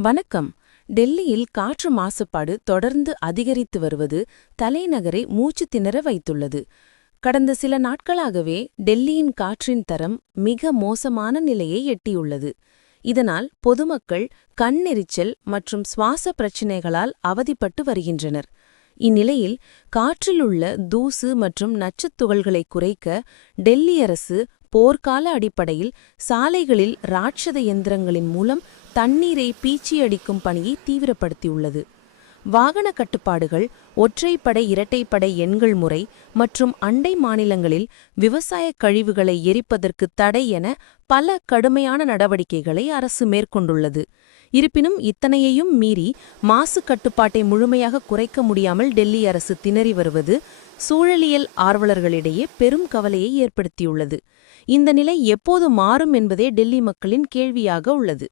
வணக்கம். டெல்லியில் காற்று மாசுபாடு தொடர்ந்து அதிகரித்து வருவது தலைநகரை மூச்சு திணற வைத்துள்ளது. கடந்த சில நாட்களாகவே டெல்லியின் காற்றின் தரம் மிக மோசமான நிலையை எட்டியுள்ளது. இதனால் பொதுமக்கள் கண்ணெரிச்சல் மற்றும் சுவாச பிரச்சினைகளால் அவதிப்பட்டு வருகின்றனர். இந்நிலையில் காற்றிலுள்ள தூசு மற்றும் நச்சுத்துகள்களை குறைக்க டெல்லி அரசு போர்க்கால அடிப்படையில் சாலைகளில் ராட்சத எந்திரங்களின் மூலம் தண்ணீரை பீச்சியடிக்கும் பணியை தீவிரப்படுத்தியுள்ளது. வாகன கட்டுப்பாடுகள் ஒற்றைப்படை இரட்டைப்படை எண்கள் முறை மற்றும் அண்டை மாநிலங்களில் விவசாயக் கழிவுகளை எரிப்பதற்கு தடை என பல கடுமையான நடவடிக்கைகளை அரசு மேற்கொண்டுள்ளது. இருப்பினும் இத்தனையையும் மீறி மாசு கட்டுப்பாட்டை முழுமையாக குறைக்க முடியாமல் டெல்லி அரசு திணறி வருவது சூழலியல் ஆர்வலர்களிடையே பெரும் கவலையை ஏற்படுத்தியுள்ளது. இந்த நிலை எப்போது மாறும் என்பதே டெல்லி மக்களின் கேள்வியாக உள்ளது.